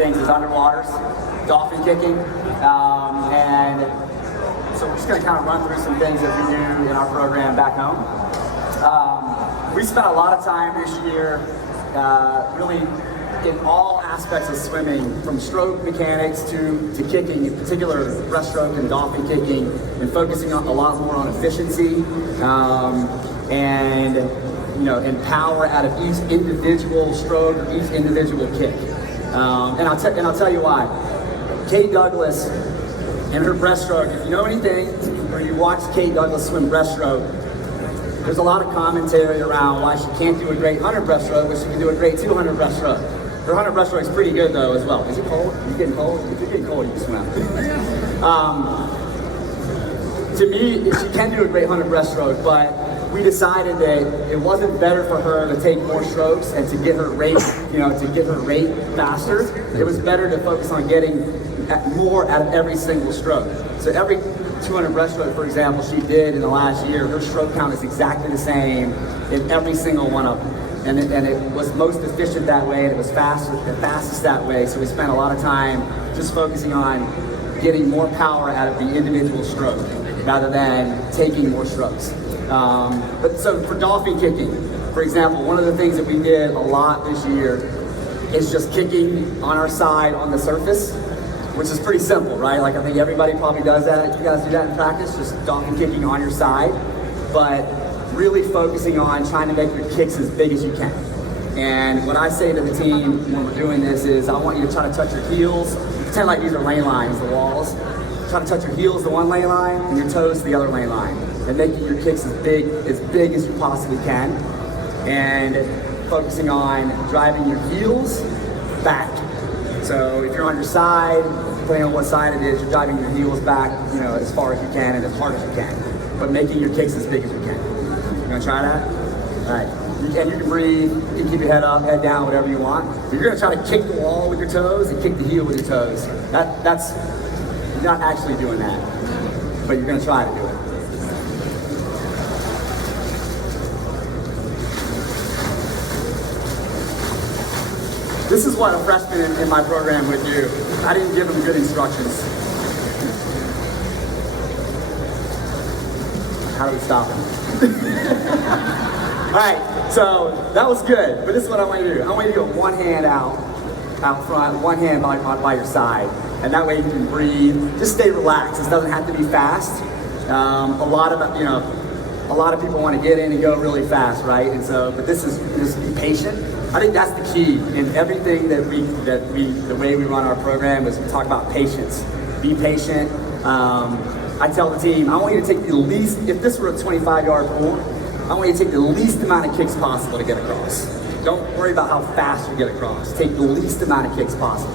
things is underwaters, dolphin kicking, and so we're just going to kind of run through some things that we do in our program back home. We spent a lot of time this year really in all aspects of swimming, from stroke mechanics to kicking, in particular breaststroke and dolphin kicking, and focusing on a lot more on efficiency and power out of each individual stroke or each individual kick. And I'll tell you why. Kate Douglas and her breaststroke, if you know anything or you watch Kate Douglas swim breaststroke, there's a lot of commentary around why she can't do a great 100 breaststroke, but she can do a great 200 breaststroke. Her 100 breaststroke is pretty good though as well. Is it cold? Are you getting cold? If you're getting cold, you can swim. To me, she can do a great 100 breaststroke, but we decided that it wasn't better for her to take more strokes and to get her rate, faster. It was better to focus on getting more out of every single stroke. So every 200 breaststroke, for example, she did in the last year, her stroke count is exactly the same in every single one of them. And it was most efficient that way, and it was the fastest that way. So we spent a lot of time just focusing on getting more power out of the individual stroke rather than taking more strokes. But so for dolphin kicking, for example, one of the things that we did a lot this year is just kicking on our side on the surface, which is pretty simple, right? Like I think everybody probably does that. You guys do that in practice, just dolphin kicking on your side, but really focusing on trying to make your kicks as big as you can. And what I say to the team when we're doing this is I want you to try to touch your heels, pretend like these are lane lines, the walls. Try to touch your heels to one lane line and your toes to the other lane line, and making your kicks as big as you possibly can, and focusing on driving your heels back. So if you're on your side, depending on what side it is, you're driving your heels back, as far as you can and as hard as you can, but making your kicks as big as you can. You wanna try that? All right. You can breathe, you can keep your head up, head down, whatever you want. But you're gonna try to kick the wall with your toes and kick the heel with your toes. That's you're not actually doing that, but you're gonna try to do it. This is what a freshman in my program would do. I didn't give them good instructions. How do we stop him? All right, so that was good, but this is what I want you to do. I want you to go one hand out front, one hand by your side, and that way you can breathe. Just stay relaxed. This doesn't have to be fast. A lot of people want to get in and go really fast, right? And so, but this is just be patient. I think that's the key in everything the way we run our program is we talk about patience. Be patient. I tell the team, I want you to take the least, if this were a 25-yard pool, I want you to take the least amount of kicks possible to get across. Don't worry about how fast you get across. Take the least amount of kicks possible.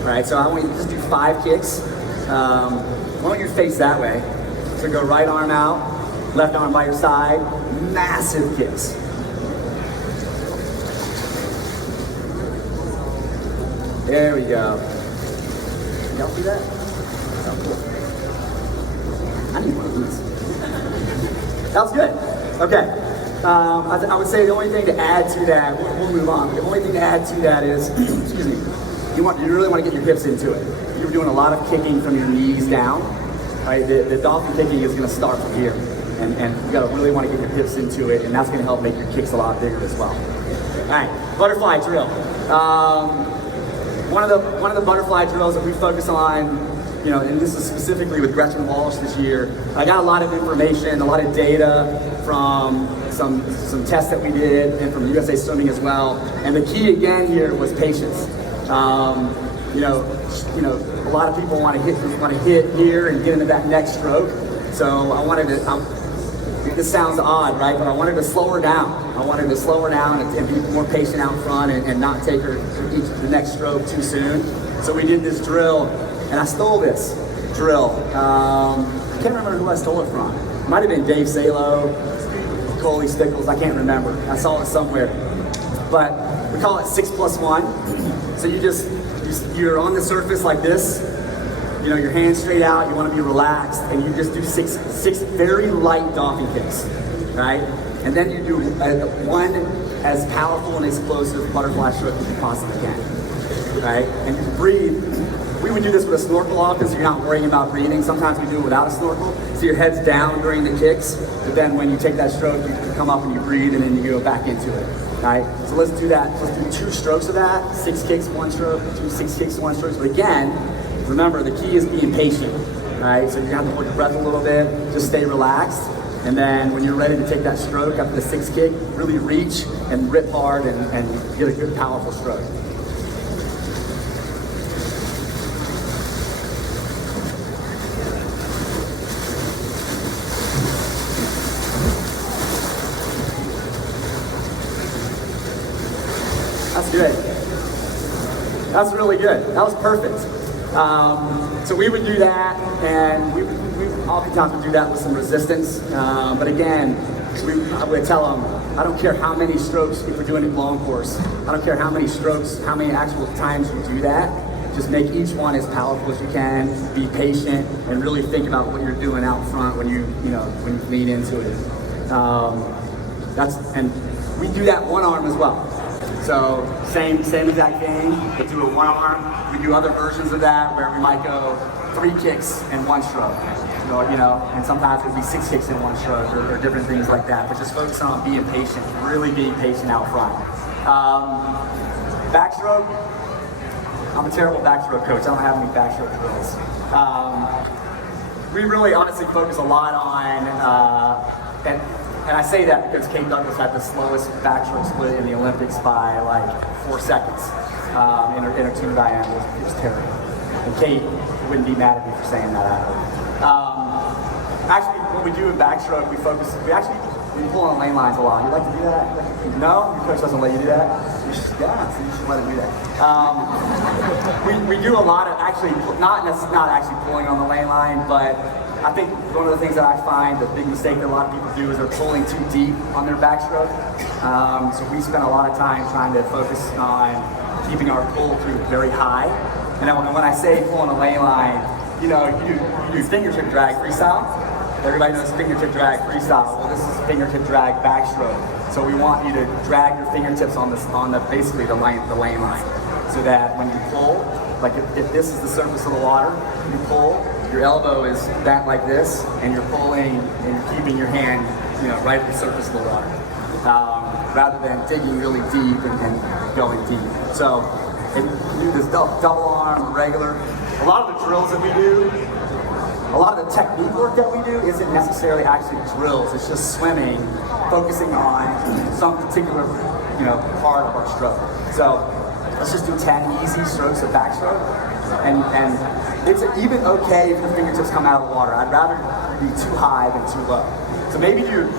All right, so I want you to just do 5 kicks. I want you to face that way. So go right arm out, left arm by your side, massive kicks. There we go. Y'all see that? Oh, cool. I need one of these. That was good. Okay. I would say the only thing to add to that, we'll move on. The only thing to add to that is, excuse me, you really want to get your hips into it. You're doing a lot of kicking from your knees down. Right? The dolphin kicking is going to start from here, and you got to really want to get your hips into it, and that's going to help make your kicks a lot bigger as well. All right, butterfly drill. One of the butterfly drills that we focus on, and this is specifically with Gretchen Walsh this year. I got a lot of information, a lot of data from some tests that we did, and from USA Swimming as well. And the key again here was patience. A lot of people want to hit here and get into that next stroke. So I wanted to. This sounds odd, right? But I wanted to slow her down. I wanted to slow her down and be more patient out front and not take her the next stroke too soon. So we did this drill, and I stole this drill. I can't remember who I stole it from. It might have been Dave Salo, Coley Stickles, I can't remember. I saw it somewhere. But we call it 6+1. So you're on the surface like this, your hands straight out, you want to be relaxed, and you just do six very light dolphin kicks, right? And then you do one as powerful and explosive butterfly stroke as you possibly can. right? And you breathe. We would do this with a snorkel on because you're not worrying about breathing. Sometimes we do it without a snorkel. So your head's down during the kicks, but then when you take that stroke, you come up and you breathe and then you go back into it, right? So let's do that. Let's do 2 strokes of that. 6 kicks, 1 stroke, 6 kicks, 1 stroke. But again, remember the key is being patient, right? So you have to hold your breath a little bit, just stay relaxed. And then when you're ready to take that stroke after the 6th kick, really reach and rip hard and get a good powerful stroke. That's good. That's really good. That was perfect. So we would do that, and we oftentimes would do that with some resistance. But again, I would tell them, I don't care how many strokes, if we're doing it long course, I don't care how many strokes, how many actual times you do that. Just make each one as powerful as you can. Be patient, and really think about what you're doing out front when you lean into it. And we do that one arm as well. So same exact thing, but do a one arm. We do other versions of that where we might go 3 kicks and 1 stroke. And sometimes it'll be 6 kicks and 1 stroke or different things like that. But just focus on being patient, really being patient out front. Backstroke, I'm a terrible backstroke coach. I don't have any backstroke drills. We really honestly focus a lot on, and I say that because Kate Douglas had the slowest backstroke split in the Olympics by like 4 seconds in her team diameter. It was terrible. And Kate wouldn't be mad at me for saying that either. Actually, what we do in backstroke, we pull on lane lines a lot. You like to do that? No? Your coach doesn't let you do that? So you should let him do that. We do a lot of not actually pulling on the lane line, but I think one of the things that I find the big mistake that a lot of people do is they're pulling too deep on their backstroke. So we spend a lot of time trying to focus on keeping our pull through very high. And then when I say pull on the lane line, you do fingertip drag freestyle. Everybody knows fingertip drag freestyle. Well, this is fingertip drag backstroke. So we want you to drag your fingertips on basically the lane line, so that when you pull, like if this is the surface of the water, you pull, your elbow is bent like this, and you're pulling and you're keeping your hand, right at the surface of the water, rather than digging really deep and going deep. So if you do this double arm, regular, a lot of the drills that we do, a lot of the technique work that we do isn't necessarily actually drills. It's just swimming, focusing on some particular, part of our stroke. So let's just do 10 easy strokes of backstroke, and it's even okay if your fingertips come out of the water. I'd rather be too high than too low. So maybe you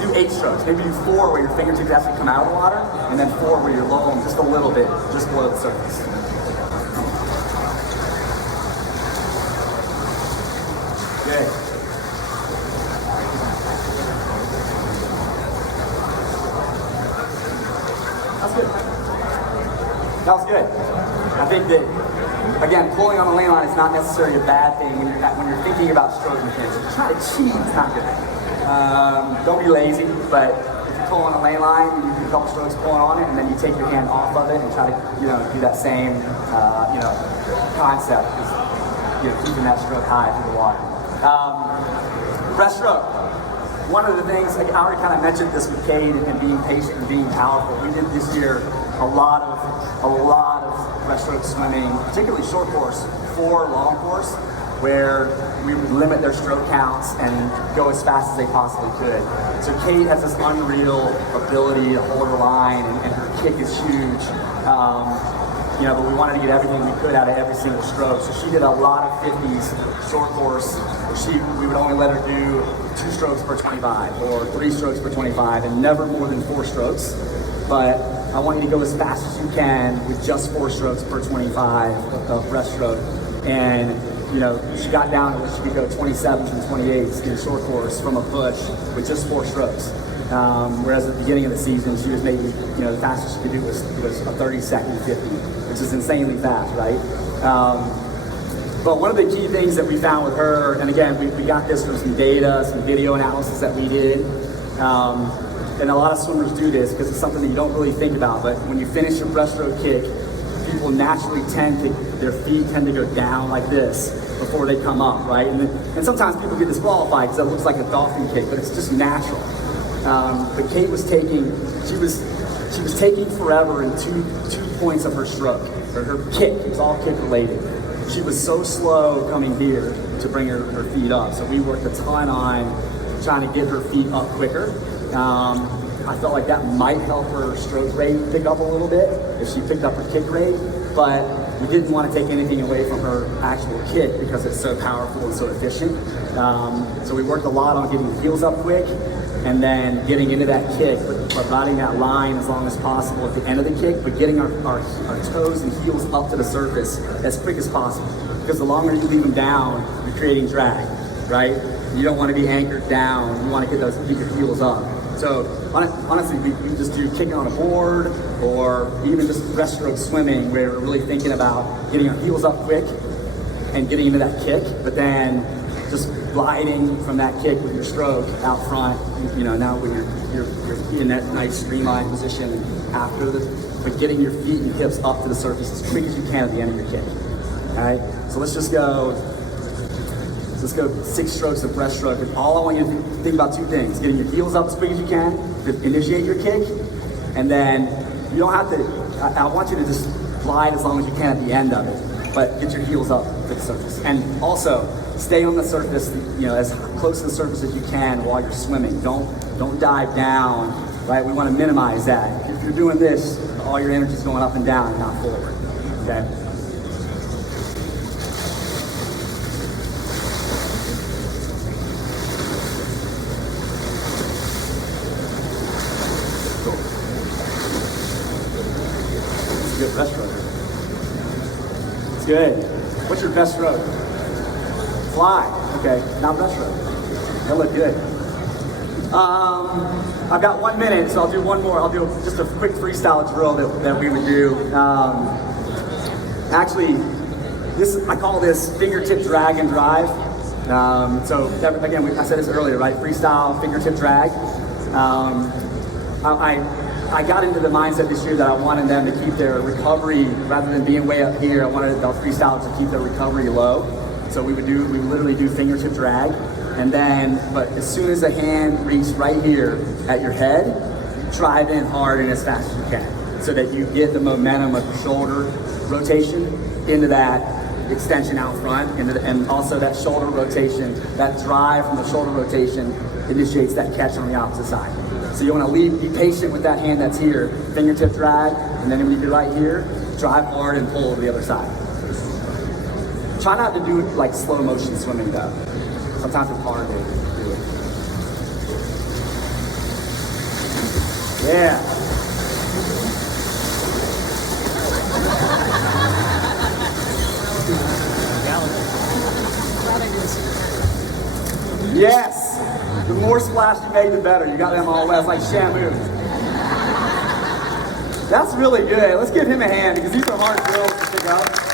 do 8 strokes. Maybe do 4 where your fingertips actually come out of the water, and then 4 where you're low just a little bit, just below the surface. Good. That's good. That was good. I think that, again, pulling on the lane line is not necessarily a bad thing when you're thinking about stroke mechanics. If you're trying to cheat, it's not good. Don't be lazy, but if you pull on the lane line, you do a couple strokes pulling on it, and then you take your hand off of it and try to, do that same, concept, is, keeping that stroke high through the water. Breaststroke. One of the things, I already kind of mentioned this with Cade and being patient and being powerful. We did this year a lot of breaststroke swimming, particularly short course, 4 long course, where we would limit their stroke counts and go as fast as they possibly could. So Cade has this unreal ability to hold her line, and her kick is huge. But we wanted to get everything we could out of every single stroke. So she did a lot of 50s short course. We would only let her do 2 strokes per 25 or 3 strokes per 25, and never more than 4 strokes. But I want you to go as fast as you can with just 4 strokes per 25 of breaststroke. And she got down to where she could go 27s and 28s in short course from a push with just 4 strokes. Whereas at the beginning of the season, she was maybe, the fastest she could do was a 30-second 50, which is insanely fast, right? But one of the key things that we found with her, and again, we got this from some data, some video analysis that we did, and a lot of swimmers do this because it's something that you don't really think about, but when you finish your breaststroke kick, people naturally their feet tend to go down like this before they come up, right? And sometimes people get disqualified because it looks like a dolphin kick, but it's just natural. But Kate was taking forever in two points of her stroke, or her kick. It was all kick related. She was so slow coming here to bring her feet up. So we worked a ton on trying to get her feet up quicker. I felt like that might help her stroke rate pick up a little bit if she picked up her kick rate, but we didn't want to take anything away from her actual kick because it's so powerful and so efficient. So we worked a lot on getting heels up quick and then getting into that kick, but riding that line as long as possible at the end of the kick, but getting our toes and heels up to the surface as quick as possible. Because the longer you leave them down, you're creating drag, right? You don't want to be anchored down. You want to get your heels up. So honestly, we just do kicking on a board or even just breaststroke swimming where we're really thinking about getting our heels up quick and getting into that kick, but then just gliding from that kick with your stroke out front, now when you're in that nice streamlined position after but getting your feet and hips up to the surface as quick as you can at the end of your kick. All right, so let's go 6 strokes of breaststroke, and all I want you to think about 2 things: getting your heels up as quick as you can to initiate your kick, and then you don't have to, I want you to just glide as long as you can at the end of it, but get your heels up to the surface. And also, stay on the surface, as close to the surface as you can while you're swimming. Don't dive down, right? We want to minimize that. If you're doing this, all your energy is going up and down and not forward, okay? Good breaststroke. It's good. What's your best stroke? Fly. Okay, not breaststroke. That looked good. I've got 1 minute, so I'll do one more. I'll do just a quick freestyle drill that we would do. Actually, I call this fingertip drag and drive. So again, I said this earlier, right? Freestyle, fingertip drag. I got into the mindset this year that I wanted them to keep their recovery, rather than being way up here, I wanted the freestylers to keep their recovery low. So we would literally do fingertip drag, and then, but as soon as the hand reached right here at your head, drive in hard and as fast as you can, so that you get the momentum of shoulder rotation into that extension out front, and also that shoulder rotation, that drive from the shoulder rotation initiates that catch on the opposite side. So you want to be patient with that hand that's here, fingertip drag, and then when you do right here, drive hard and pull to the other side. Try not to do it like slow motion swimming though. Sometimes it's hard to do it. Yeah. Yes. The more splash you make, the better. You got them all wet, like Shamu. That's really good. Let's give him a hand because these are hard drills to pick up.